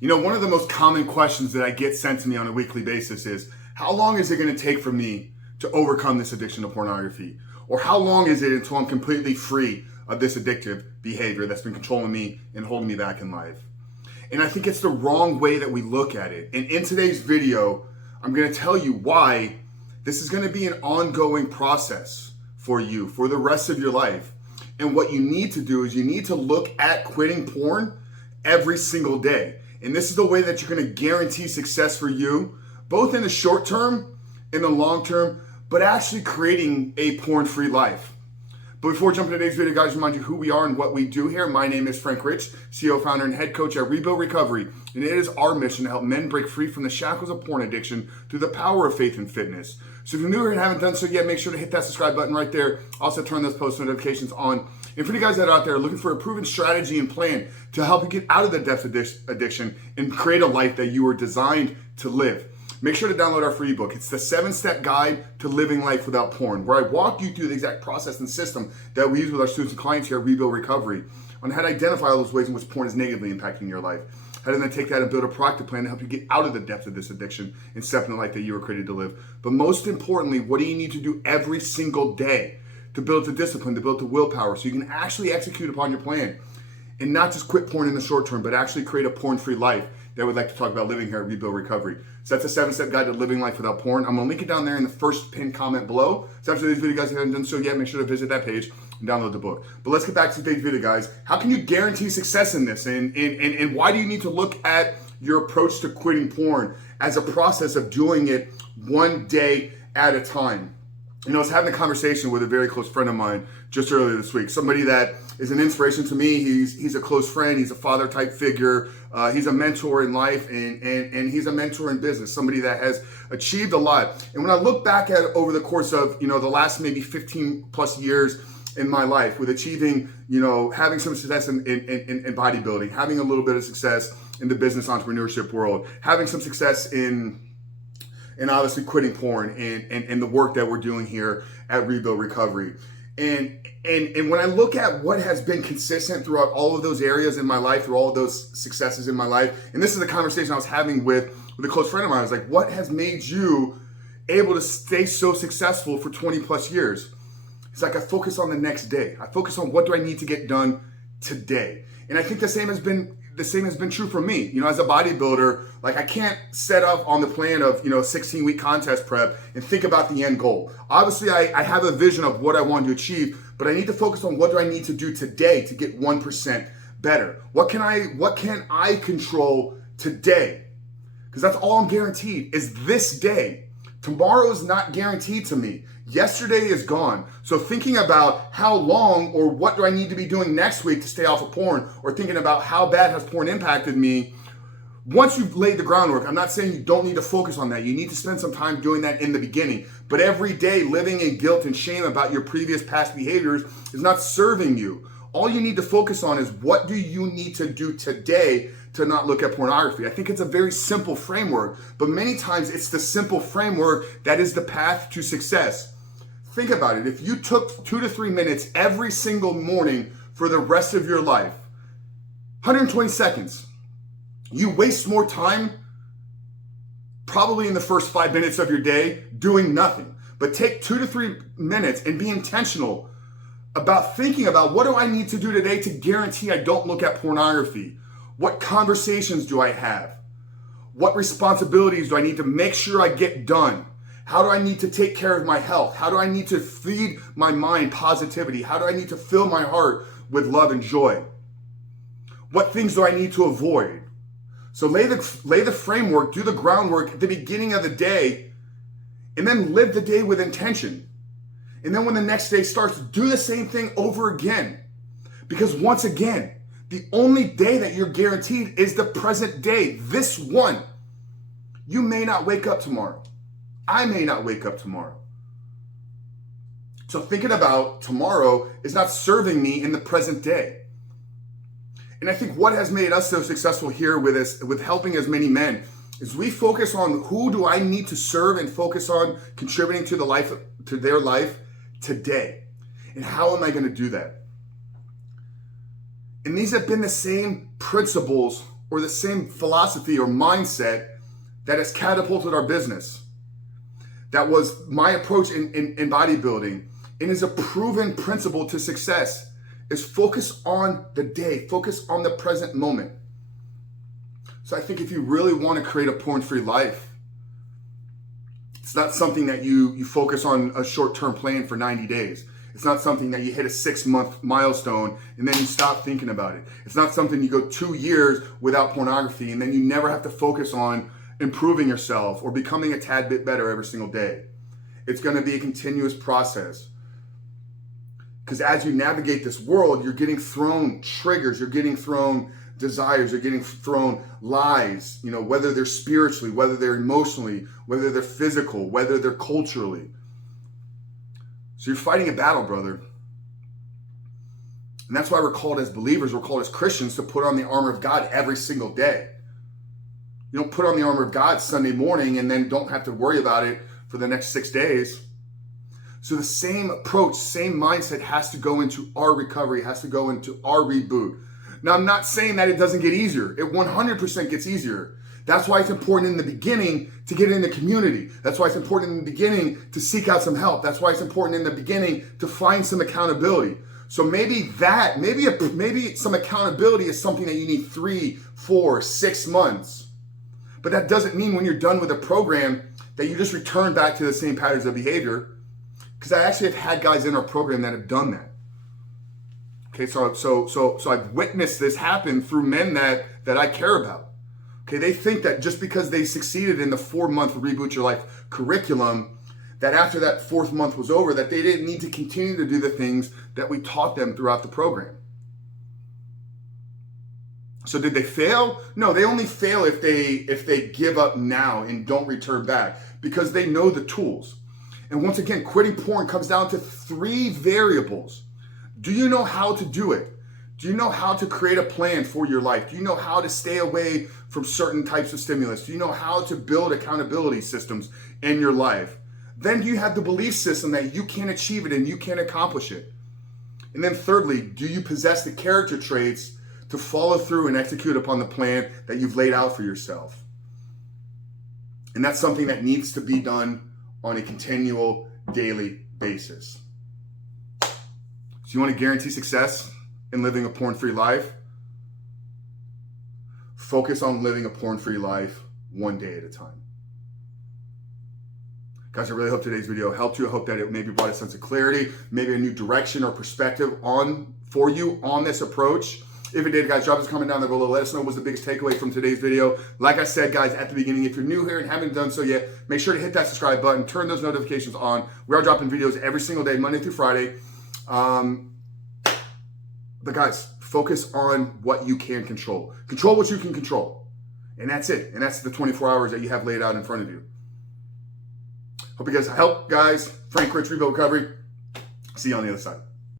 You know, one of the most common questions that I get sent to me on a weekly basis is, how long is it going to take for me to overcome this addiction to pornography? Or how long is it until I'm completely free of this addictive behavior that's been controlling me and holding me back in life? And I think it's the wrong way that we look at it. And in today's video, I'm going to tell you why this is going to be an ongoing process for you for the rest of your life. And what you need to do is you need to look at quitting porn every single day. And this is the way that you're going to guarantee success for you, both in the short term, in the long term, but actually creating a porn-free life. But before jumping into today's video, guys, remind you who we are and what we do here. My name is Frank Rich, CEO, founder, and head coach at Rebuild Recovery. And it is our mission to help men break free from the shackles of porn addiction through the power of faith and fitness. So if you're new here and haven't done so yet, make sure to hit that subscribe button right there. Also turn those post notifications on. And for you guys that are out there looking for a proven strategy and plan to help you get out of the depths of addiction and create a life that you were designed to live, make sure to download our free ebook. It's the 7-step guide to living life without porn, where I walk you through the exact process and system that we use with our students and clients here at Rebuild Recovery on how to identify all those ways in which porn is negatively impacting your life. How to then take that and build a proactive plan to help you get out of the depths of this addiction and step in the life that you were created to live. But most importantly, what do you need to do every single day to build the discipline, to build the willpower so you can actually execute upon your plan and not just quit porn in the short term, but actually create a porn-free life that we'd like to talk about living here at Rebuild Recovery. So that's a 7-step guide to living life without porn. I'm gonna link it down there in the first pinned comment below. So after today's video, guys, if you haven't done so yet, make sure to visit that page and download the book. But let's get back to today's video, guys. How can you guarantee success in this? And why do you need to look at your approach to quitting porn as a process of doing it one day at a time? You know, I was having a conversation with a very close friend of mine just earlier this week. Somebody that is an inspiration to me. He's a close friend. He's a father type figure. He's a mentor in life and he's a mentor in business. Somebody that has achieved a lot. And when I look back at over the course of, you know, the last maybe 15 plus years in my life with achieving, you know, having some success in bodybuilding, having a little bit of success in the business entrepreneurship world, having some success in obviously quitting porn and the work that we're doing here at Rebuild Recovery. And when I look at what has been consistent throughout all of those areas in my life, through all of those successes in my life, and this is a conversation I was having with a close friend of mine. I was like, what has made you able to stay so successful for 20 plus years? It's like, I focus on the next day. I focus on what do I need to get done today. And I think the same has been true for me. You know, as a bodybuilder, like I can't set up on the plan of, you know, 16-week contest prep and think about the end goal. Obviously, I have a vision of what I want to achieve, but I need to focus on what do I need to do today to get 1% better. What can I control today? Because that's all I'm guaranteed is this day. Tomorrow is not guaranteed to me. Yesterday is gone. So thinking about how long or what do I need to be doing next week to stay off of porn, or thinking about how bad has porn impacted me, once you've laid the groundwork, I'm not saying you don't need to focus on that. You need to spend some time doing that in the beginning. But every day living in guilt and shame about your previous past behaviors is not serving you. All you need to focus on is what do you need to do today to not look at pornography. I think it's a very simple framework, but many times it's the simple framework that is the path to success. Think about it. If you took 2 to 3 minutes every single morning for the rest of your life, 120 seconds, you waste more time probably in the first 5 minutes of your day doing nothing. But take 2 to 3 minutes and be intentional about thinking about what do I need to do today to guarantee I don't look at pornography? What conversations do I have? What responsibilities do I need to make sure I get done? How do I need to take care of my health? How do I need to feed my mind positivity? How do I need to fill my heart with love and joy? What things do I need to avoid? So lay the framework, do the groundwork at the beginning of the day, and then live the day with intention. And then when the next day starts, do the same thing over again. Because once again, the only day that you're guaranteed is the present day, this one. You may not wake up tomorrow. I may not wake up tomorrow. So thinking about tomorrow is not serving me in the present day. And I think what has made us so successful here with helping as many men is we focus on who do I need to serve and focus on contributing to their life today. And how am I going to do that? And these have been the same principles or the same philosophy or mindset that has catapulted our business. That was my approach in bodybuilding, and is a proven principle to success, is focus on the day, focus on the present moment. So I think if you really want to create a porn-free life, it's not something that you focus on a short-term plan for 90 days. It's not something that you hit a 6-month milestone and then you stop thinking about it. It's not something you go 2 years without pornography and then you never have to focus on improving yourself or becoming a tad bit better every single day. It's going to be a continuous process. Because as you navigate this world, you're getting thrown triggers, you're getting thrown desires, you're getting thrown lies, whether they're spiritually, whether they're emotionally, whether they're physical, whether they're culturally. So you're fighting a battle, brother. And that's why we're called as believers, we're called as Christians to put on the armor of God every single day. You don't put on the armor of God Sunday morning and then don't have to worry about it for the next 6 days. So the same approach, same mindset has to go into our recovery, has to go into our reboot. Now, I'm not saying that it doesn't get easier. It 100% gets easier. That's why it's important in the beginning to get in the community. That's why it's important in the beginning to seek out some help. That's why it's important in the beginning to find some accountability. So maybe some accountability is something that you need 3, 4, 6 months. But that doesn't mean when you're done with a program that you just return back to the same patterns of behavior. Because I actually have had guys in our program that have done that. Okay, so I've witnessed this happen through men that I care about. Okay, they think that just because they succeeded in the 4-month Reboot Your Life curriculum, that after that 4th month was over, that they didn't need to continue to do the things that we taught them throughout the program. So did they fail? No, they only fail if they give up now and don't return back because they know the tools. And once again, quitting porn comes down to 3 variables. Do you know how to do it? Do you know how to create a plan for your life? Do you know how to stay away from certain types of stimulus? Do you know how to build accountability systems in your life? Then do you have the belief system that you can achieve it and you can accomplish it? And then thirdly, do you possess the character traits to follow through and execute upon the plan that you've laid out for yourself? And that's something that needs to be done on a continual daily basis. So you want to guarantee success in living a porn-free life? Focus on living a porn-free life one day at a time. Guys, I really hope today's video helped you. I hope that it maybe brought a sense of clarity, maybe a new direction or perspective for you on this approach. If it did, guys, drop us a comment down there below. Let us know what was the biggest takeaway from today's video. Like I said, guys, at the beginning, if you're new here and haven't done so yet, make sure to hit that subscribe button, turn those notifications on. We are dropping videos every single day, Monday through Friday. But guys, focus on what you can control. Control what you can control. And that's it. And that's the 24 hours that you have laid out in front of you. Hope you guys help, guys. Frank Rich, Rebuild Recovery. See you on the other side.